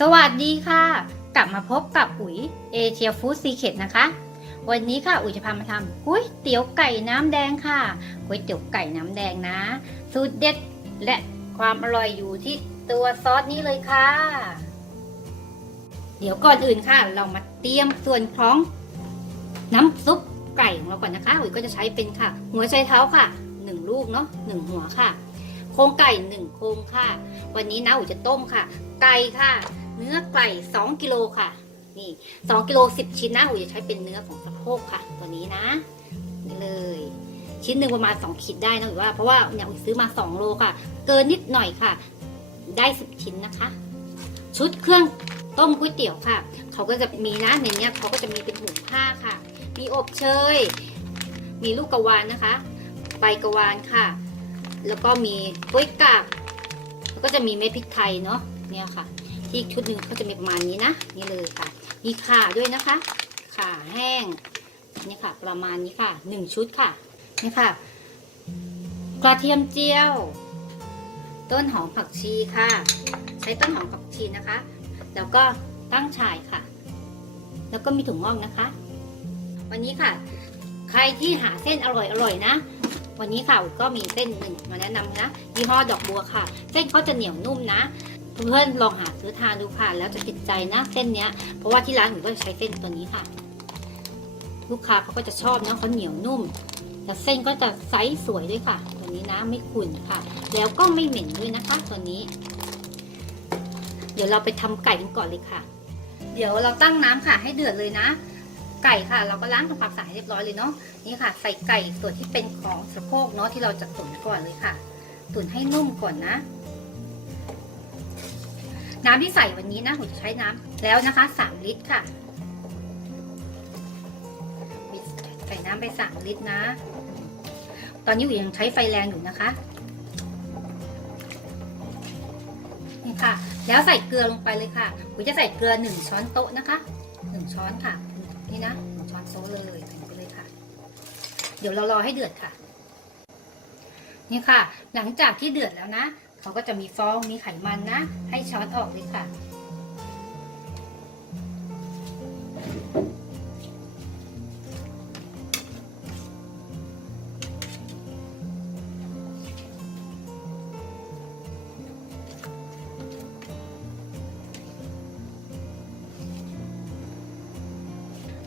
สวัสดีค่ะ กลับมาพบกับอุ๋ยเอเชียฟู้ดซีเคทนะคะ วันนี้ค่ะอุ๋ยจะพามาทำก๋วยเตี๋ยวไก่น้ำแดงค่ะก๋วยเตี๋ยวไก่น้ำแดงนะ สูตรเด็ดและความอร่อยอยู่ที่ตัวซอสนี้เลยค่ะ เดี๋ยวก่อนอื่นค่ะ เรามาเตรียมส่วนของน้ำซุปไก่ของเราก่อนนะคะอุ๋ยก็จะใช้เป็นค่ะ หัวไชเท้าค่ะหนึ่งลูกเนาะหนึ่งหัวค่ะ โครงไก่หนึ่งโครงค่ะ วันนี้นะอุ๋ยจะต้มค่ะ ไก่ค่ะ เนื้อไก่2กิโลค่ะ นี่2กิโล10 ชิ้นนะอุ๋ยจะใช้เป็นเนื้อของสะโพกค่ะ ตัวนี้นะ นี่เลย ชิ้นหนึ่งประมาณ 2 ขีดได้นะอุ๋ยว่าเพราะว่าเนี่ยอุ๋ยซื้อมา 2 โลค่ะ เกินนิดหน่อยค่ะ ได้ 10 ชิ้นนะคะ ชุดเครื่องต้มก๋วยเตี๋ยวค่ะ เขาก็จะมีนะในเนี้ยเขาก็จะมีเป็นถุงผ้าค่ะ มีอบเชย มีลูกกระวานนะคะ ใบกระวานค่ะ แล้วก็มีกล้วยกาบแล้วก็จะมีเม็ดพริกไทยเนาะเนี่ยค่ะ ที่ชุดหนึ่งก็จะมีประมาณนี้นะ นี่เลยค่ะ มีขาด้วยนะคะ ขาแห้งนี่ค่ะ ประมาณนี้ค่ะหนึ่งชุดค่ะนี่ค่ะ กระเทียมเจียว ต้นหอมผักชีค่ะ ใช้ต้นหอมผักชีนะคะ แล้วก็ตั้งฉ่ายค่ะ แล้วก็มีถุงงอกนะคะ วันนี้ค่ะ ใครที่หาเส้นอร่อยอร่อยๆนะวันนี้ค่ะก็มีเส้นหนึ่งมาแนะนำนะยี่ห้อดอกบัวค่ะ เส้นเขาจะเหนียวนุ่มนะ เพื่อนลองหาซื้อทานดูค่ะ แล้วจะติดใจนะเส้นเนี้ย เพราะว่าที่ร้านหนูก็จะใช้เส้นตัวนี้ค่ะ ลูกค้าเขาก็จะชอบนะเขาเหนียวนุ่มแต่เส้นก็จะไซส์สวยด้วยค่ะ ตัวนี้นะไม่ขุ่นค่ะ แล้วก็ไม่เหม็นด้วยนะคะตัวนี้ เดี๋ยวเราไปทำไก่กันก่อนเลยค่ะ เดี๋ยวเราตั้งน้ำค่ะ ให้เดือดเลยนะ ไก่ค่ะ เราก็ล้างทำความสะอาดเรียบร้อยเลยเนาะนี่ค่ะ ใส่ไก่ส่วนที่เป็นของสะโพกเนาะที่เราจะตุ๋นก่อนเลยค่ะ ตุ๋นให้นุ่มก่อนนะ น้ำที่ใส่วันนี้นะผมจะใช้น้ำแล้วนะคะ 3 ลิตรค่ะใส่น้ำไป 3 ลิตรนะ ตอนนี้อยู่ยังใช้ไฟแรงอยู่นะคะนี่ค่ะ แล้วใส่เกลือลงไปเลยค่ะผมจะใส่เกลือ 1 ช้อนโต๊ะนะคะ1ช้อนค่ะ นี่นะหนึ่งช้อนโต๊ะเลยใส่ไปเลยค่ะ เดี๋ยวเรารอให้เดือดค่ะ นี่ค่ะ หลังจากที่เดือดแล้วนะ เขาก็จะมีฟองมีไขมันนะ ให้ช้อนออกเลยค่ะ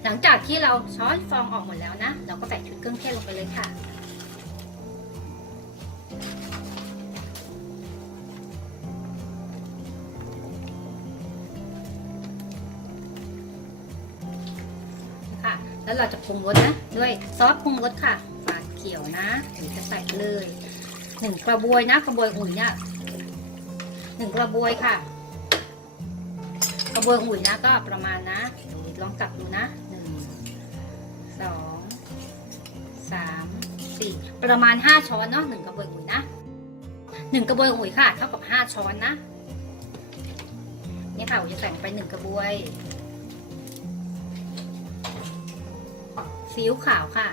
หลังจากที่เราช้อนฟองออกหมดแล้วนะ เราก็ใส่ชุดเครื่องเทศลงไปเลยค่ะ แล้วเราจะปรุงรสนะ ด้วยซอสปรุงรสค่ะฝาเขียวนะถึงจะใส่เลยหนึ่งกระบวยนะกระบวยอุ่นเนี่ยหนึ่งกระบวยค่ะ กระบวยอุ่นนะก็ประมาณนะลองกลับดูนะหนึ่งสองสามสี่ประมาณห้าช้อนเนาะหนึ่งกระบวยอุ่นนะหนึ่งกระบวยอุ่นค่ะ เท่ากับห้าช้อนนะเนี่ยค่ะผมจะใส่งไปหนึ่งกระบวย ซีอิ๊วขาวค่ะ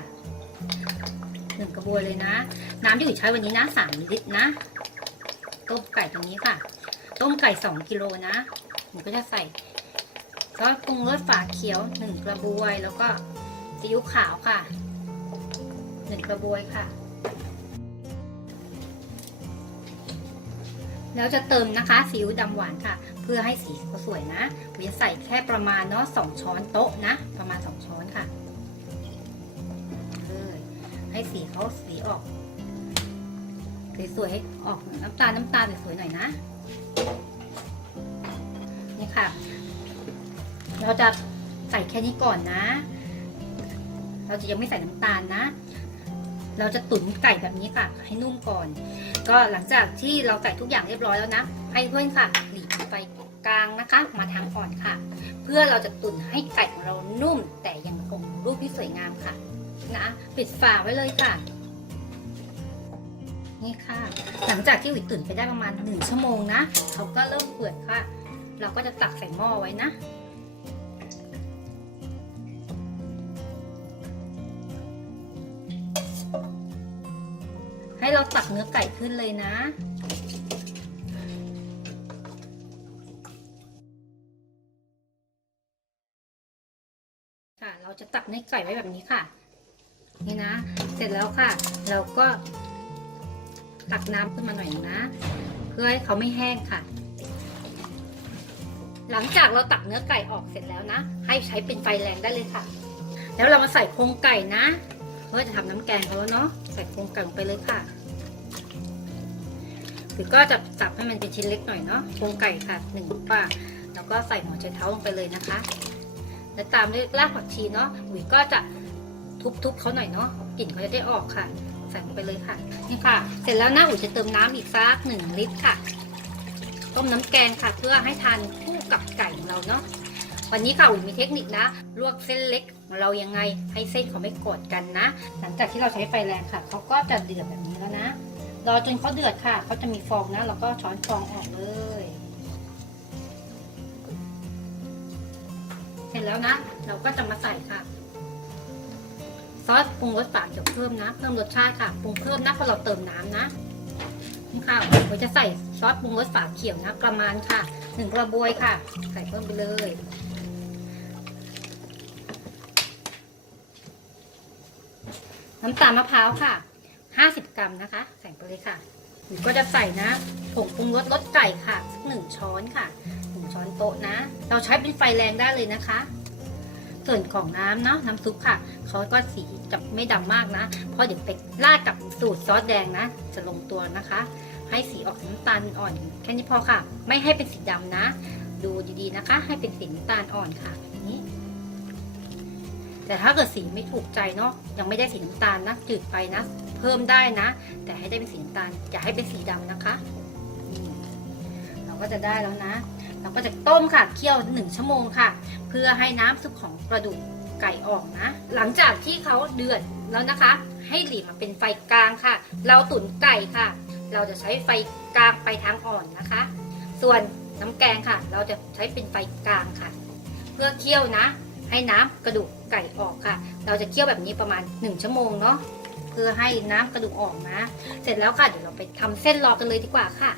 หนึ่งกระบวยเลยนะ น้ำที่อุ๋ยใช้วันนี้นะสามลิตรนะ ต้มไก่ตรงนี้ค่ะ ต้มไก่สองกิโลนะหนูก็จะใส่ซอสปรุงรสฝาเขียวหนึ่งกระบวย แล้วก็ซีอิ๊วขาวค่ะหนึ่งกระบวยค่ะ แล้วจะเติมนะคะซีอิ๊วดำหวานค่ะ เพื่อให้สีเขาสวยนะผมจะใส่แค่ประมาณเนาะสองช้อนโต๊ะนะ ประมาณสองช้อนค่ะ สีเขาสีออกสวยๆให้ออกน้ำตาลน้ำตาลสวยๆหน่อยนะ นี่ค่ะ เราจะใส่แค่นี้ก่อนนะ เราจะยังไม่ใส่น้ำตาลนะ เราจะตุ๋นไก่แบบนี้ค่ะ ให้นุ่มก่อน ก็หลังจากที่เราใส่ทุกอย่างเรียบร้อยแล้วนะ ให้เพื่อนค่ะหลีไฟกลางนะคะ มาทางอ่อนค่ะ เพื่อเราจะตุ๋นให้ไก่ของเรานุ่ม แต่ยังคงรูปที่สวยงามค่ะ นะ ปิดฝาไว้เลยค่ะ นี่ค่ะ หลังจากที่หวิตุ่นไปได้ประมาณหนึ่งชั่วโมงนะเขาก็เริ่มเปื่อยค่ะ เราก็จะตักใส่หม้อไว้นะให้เราตักเนื้อไก่ขึ้นเลยนะ ค่ะ เราจะตักเนื้อไก่ไว้แบบนี้ค่ะ นี่นะ เสร็จแล้วค่ะ เราก็ตักน้ำขึ้นมาหน่อยนะ เพื่อให้เขาไม่แห้งค่ะ หลังจากเราตักเนื้อไก่ออกเสร็จแล้วนะ ให้ใช้เป็นไฟแรงได้เลยค่ะ แล้วเรามาใส่โครงไก่นะเพื่อจะทำน้ำแกงเขาเนาะใส่โครงไก่ลงไปเลยค่ะหรือก็จะสับให้มันเป็นชิ้นเล็กหน่อยเนาะโครงไก่ค่ะหนึ่งป่าแล้วก็ใส่หัวใจเท้าลงไปเลยนะคะ แล้วตามด้วยรากผักชีเนาะหวีก็จะ ทุบๆเขาหน่อยเนาะกลิ่นเขาจะได้ออกค่ะ ใส่ลงไปเลยค่ะ นี่ค่ะ เสร็จแล้วนะอุ๋จะเติมน้ำอีกสักหนึ่งลิตรค่ะ ต้มน้ำแกงค่ะ เพื่อให้ทานคู่กับไก่ของเราเนาะวันนี้ค่ะอุ๋มีเทคนิคนะ ลวกเส้นเล็กของเรายังไงให้เส้นเขาไม่กดกันนะ หลังจากที่เราใช้ไฟแรงค่ะเขาก็จะเดือดแบบนี้แล้วนะรอจนเขาเดือดค่ะเขาจะมีฟองนะเราก็ช้อนฟองออกเลย เสร็จแล้วนะ เราก็จะมาใส่ค่ะ ซอสปรุงรสฝาเขียวเพิ่มนะ เพิ่มรสชาติค่ะปรุงเพิ่มนะพราะเราเติมน้ำนะนี่ค่ะเราจะใส่ซอสปรุงรสฝาเขียวนะ ประมาณค่ะหนึ่งกระบวยค่ะ ใส่เพิ่มไปเลยน้ำตาลมะพร้าวค่ะ 50 กรัมนะคะ ใส่ไปเลยค่ะหรือก็จะใส่นะผงปรุงรสรสไก่ค่ะสักหนึ่งช้อนค่ะหนึ่งช้อนโต๊ะนะ เราใช้เป็นไฟแรงได้เลยนะคะ ส่วนของน้ำเนาะน้ำซุปค่ะเขาก็สีจะไม่ดำมากนะ เพราะเดี๋ยวไปราดกับสูตรซอสแดงนะ จะลงตัวนะคะ ให้สีออกน้ำตาลอ่อนแค่นี้พอค่ะ ไม่ให้เป็นสีดำนะ ดูดีๆนะคะ ให้เป็นสีน้ำตาลอ่อนค่ะอย่างนี้ แต่ถ้าเกิดสีไม่ถูกใจเนาะยังไม่ได้สีน้ำตาลนะจืดไปนะ เพิ่มได้นะ แต่ให้ได้เป็นสีน้ำตาลอย่าให้เป็นสีดำนะคะเราก็จะได้แล้วนะ เราก็จะต้มค่ะ เคี่ยวหนึ่งชั่วโมงค่ะ เพื่อให้น้ำซุปของกระดูกไก่ออกนะ หลังจากที่เขาเดือดแล้วนะคะ ให้หลีมาเป็นไฟกลางค่ะ เราตุ๋นไก่ค่ะ เราจะใช้ไฟกลางไปทางอ่อนนะคะ ส่วนน้ำแกงค่ะ เราจะใช้เป็นไฟกลางค่ะ เพื่อเคี่ยวนะ ให้น้ำกระดูกไก่ออกค่ะ เราจะเคี่ยวแบบนี้ประมาณ 1 ชั่วโมงเนาะเพื่อให้น้ำกระดูกออกนะ เสร็จแล้วค่ะเดี๋ยวเราไปทำเส้นรอกันเลยดีกว่าค่ะ